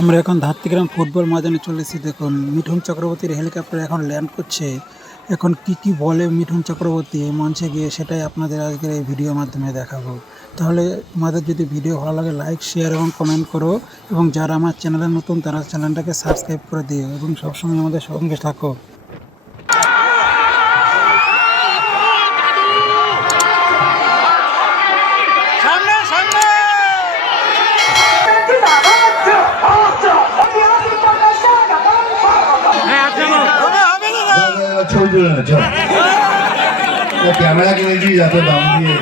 আমরা এখন ধাত্রীগ্রাম ফুটবল ময়দানে চলেছি। দেখুন মিঠুন চক্রবর্তীর হেলিকপ্টার এখন ল্যান্ড করছে। এখন কি বলে মিঠুন চক্রবর্তী এই মঞ্চে গিয়ে, সেটাই আপনাদের আজকের এই ভিডিওর মাধ্যমে দেখাবো। তাহলে তোমাদের যদি ভিডিও ভালো লাগে লাইক শেয়ার এবং কমেন্ট করো, এবং যারা আমার চ্যানেলে নতুন তারা চ্যানেলটাকে সাবস্ক্রাইব করে দিও এবং সবসময় আমাদের সঙ্গে থাকো। ক্যামেরা কিনেছি যাতে দাম দিয়ে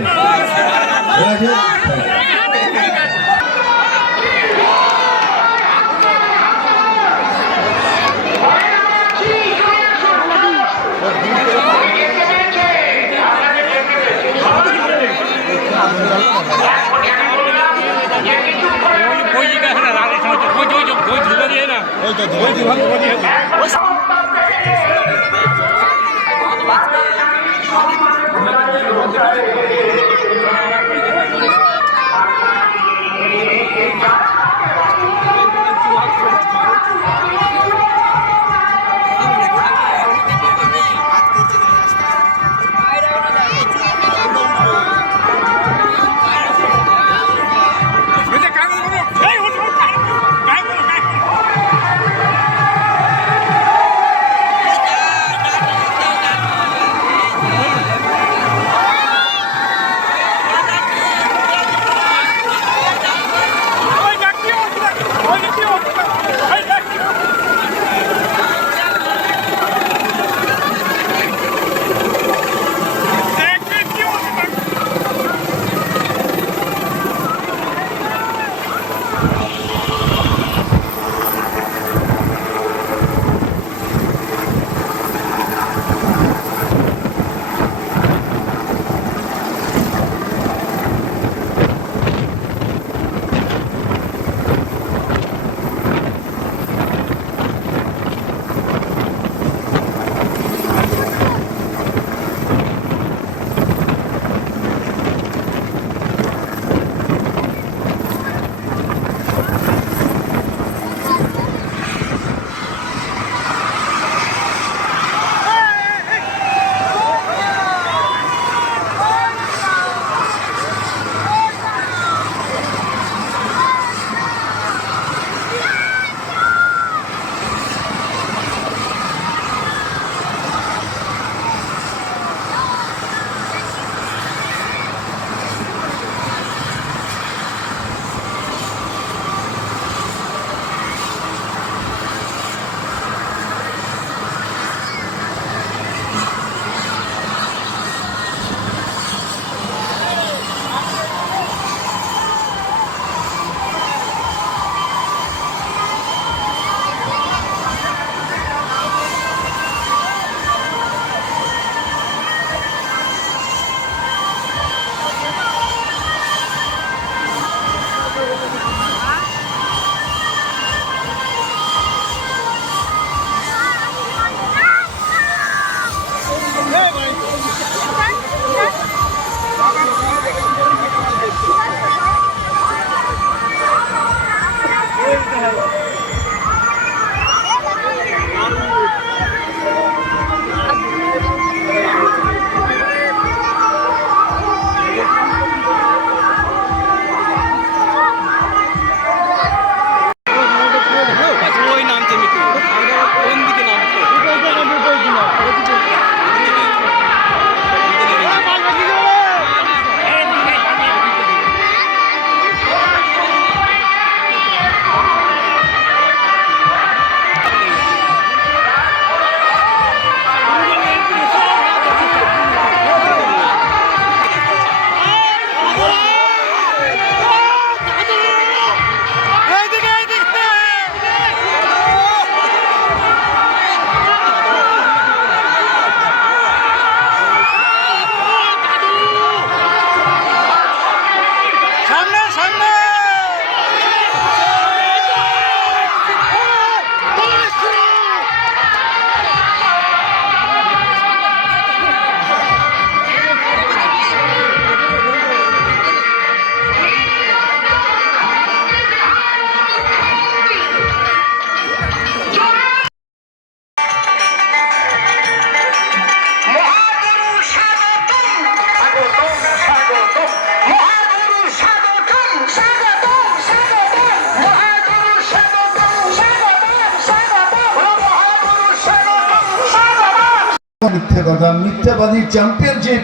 মিথ্যে কথা, মিথ্যাবাদী চ্যাম্পিয়নশিপ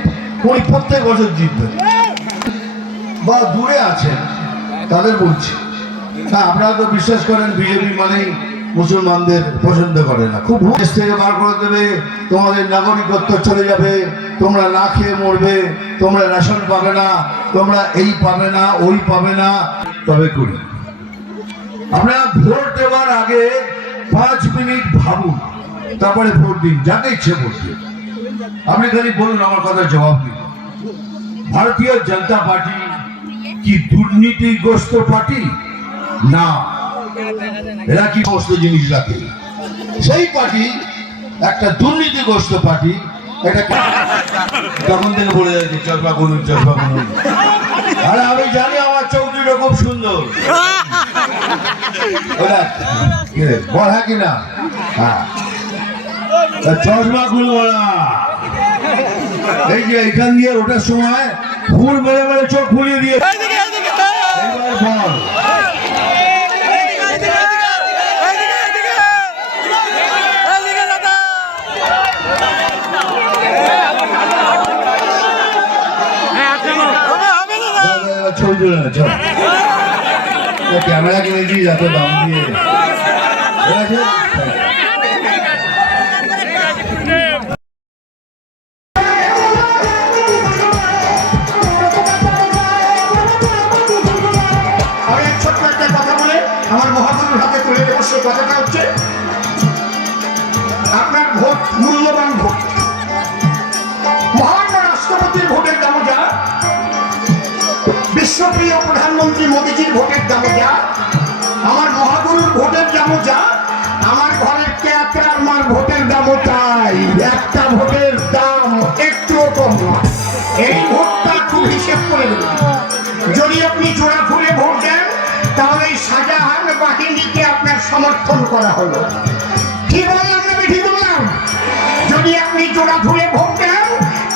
উনি প্রত্যেক বছর জিতবেন। বা দূরে আছেন তাদের বলছি, হ্যাঁ আপনারা তো বিশ্বাস করেন বিজেপি মানেই মুসলমানদের পছন্দ করে না, খুব দেশ থেকে বার করে দেবে, তোমাদের নাগরিকত্ব চলে যাবে, তোমরা না খেয়ে মরবে, তোমরা রেশন পাবে না, তোমরা এই পাবে না ওই পাবে না। তবে করি আপনারা ভোট দেওয়ার আগে 5 মিনিট ভাবুন, তারপরে ভোট দিন, যাকে ইচ্ছে ভোট দিন। আপনি খালি বলুন, আমার কথার জবাব দিন, ভারতীয় জনতা পার্টি কি দুর্নীতিগ্রস্ত পার্টি? না, এরা কি সমস্ত জিনিস রাখে? সেই পার্টি একটা দুর্নীতিগ্রস্ত পার্টি। এটা তখন থেকে বলে যাচ্ছে চরপা গুনুন, চরপা গুনুন। আরে আমি জানি আমার চৌধুরীটা খুব সুন্দর, বল হ্যাঁ কিনা? হ্যাঁ, চশমা খুলবো না। এই যে এখান দিয়ে ওঠার সময় ফুল মেরে মেরে চোখ ফুলিয়ে দিয়ে বল। ক্যামেরা কিনেছি এত দাম দিয়ে। আমার মহাগুরুর হাতে তুলে দেবো। সে কথাটা হচ্ছে, আপনার ভোট মূল্যবান ভোট। মহান রাষ্ট্রপতির ভোটের দামও যা, বিশ্বপ্রিয় প্রধানমন্ত্রী মোদীজির ভোটের দামও যা, আমার মহাগুরুর ভোটের দামও যা, আমার ঘরের ক্যাতরার ভোটের দামও তাই। একটা ভোটের দাম একটুও কম নয়। এই ভোটটা খুব হিসেব করে দেবেন। যদি আপনি জোড়া ফুলে ভোট দেন, তাহলে এই শাহজাহান বাহিনীকে আপনার সমর্থন করা হলো। ঠিক বললাম না ঠিক বললাম? যদি আপনি জোড়া ফুলে ভোট দেন,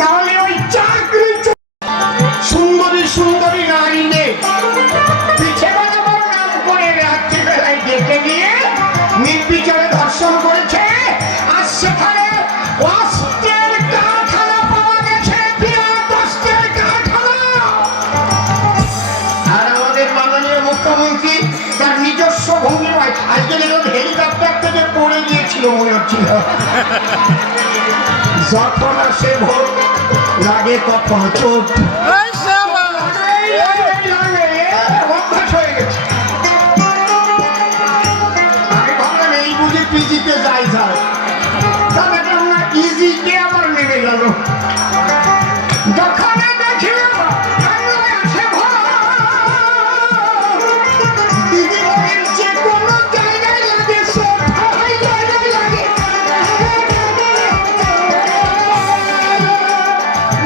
তাহলে ওই চাকরি সুন্দরী সুন্দরী নারীকে পিছে বাজাবার নাম করে রাত্রিবেলায় ডেকে নিয়ে নির্বিচারে ধর্ষণ করেছে। আর সেখানে অস্ত্রের কারখানা পাওয়া গেছে, বিরাট অস্ত্রের কারখানা। আর আমাদের মাননীয় মুখ্যমন্ত্রী তার নিজস্ব ভঙ্গিমায় আজকে দেখুন হেলিকপ্টার থেকে পড়ে গিয়েছিল মনে হচ্ছিল। যখন আসে ভোট লাগে কখন চোট, অভ্যাস হয়ে গেছে। আমি ভাবলাম এই বুঝে পিজিতে যাই যায়, তা দেখলাম না, ইজিকে আবার নেমে গেল। যখন দেখি আসে ভোট, দিদি বলেন যে কোনো জায়গায় লাগে, সবাই জায়গায় লাগে।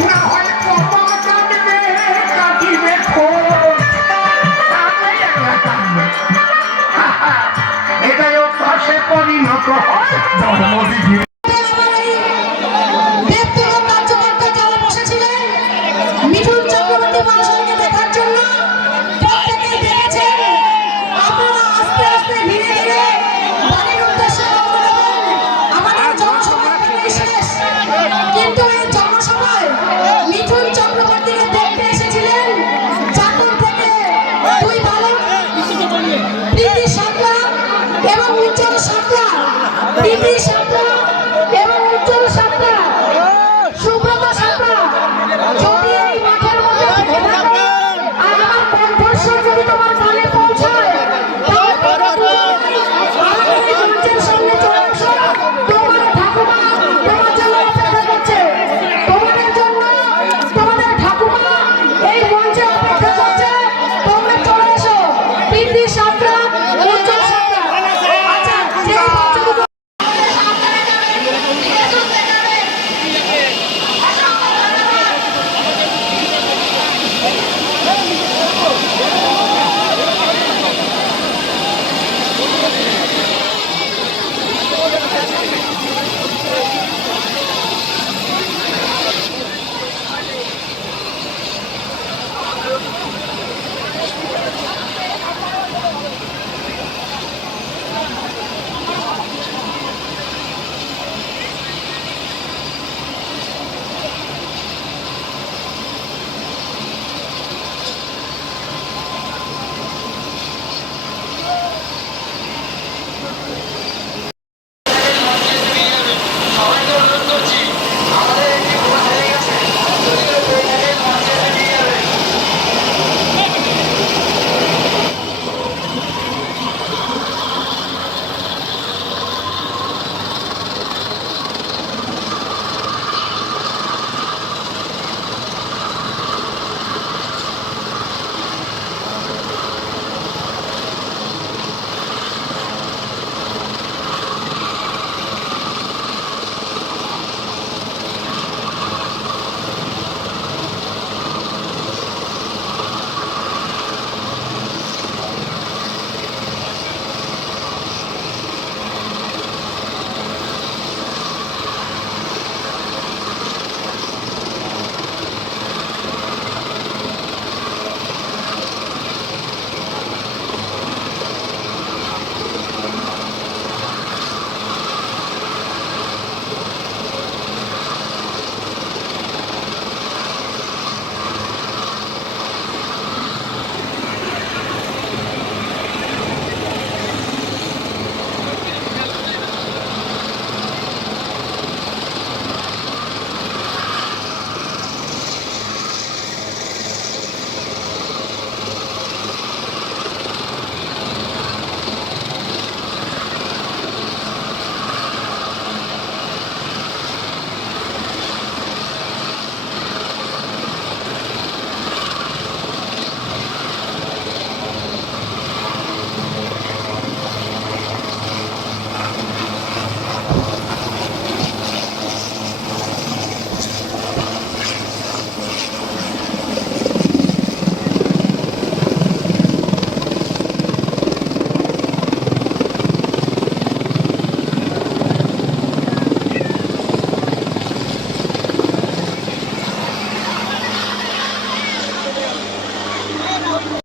না হয় কপাল কাটবে, কাটিবে ঠোঁট। এটাই অভ্যাসে পরিণত হয়। মিঠুন চক্রবর্তী মহাশয়কে দেখার জন্য প্রত্যেকেই দেখেছেন। আপনারা আস্তে আস্তে ধীরে ধীরে বাড়ির উদ্দেশ্যে রওনা দেবেন। আমাদের জনসভা এখানেই শেষ, কিন্তু এই জনসভায় মিঠুন চক্রবর্তীকে দেখতে এসেছিলেন চাকর থেকে 2 বালক, প্রীতি সাঁতরা এবং উজ্জ্বল সাঁতরা। প্রীতি সাঁতরা এবং উজ্জ্বল সাঁতরা, সুব্রত সাঁতরা, যদি এই মাঠের মধ্যে থেকে থাকো আর আমার কণ্ঠস্বর যদি তোমার কানে পৌঁছায়, তাহলে আমাদের এই মঞ্চের সামনে চলে এসো। তোমার ঠাকুমা তোমার জন্য অপেক্ষা করছে। তোমাদের জন্য তোমাদের ঠাকুমা এই মঞ্চে অপেক্ষা করছে। তোমরা চলে এসো। প্রীতি সাঁতরা, উজ্জ্বল সাঁতরা। আচ্ছা, যেই বাচ্চাগুলো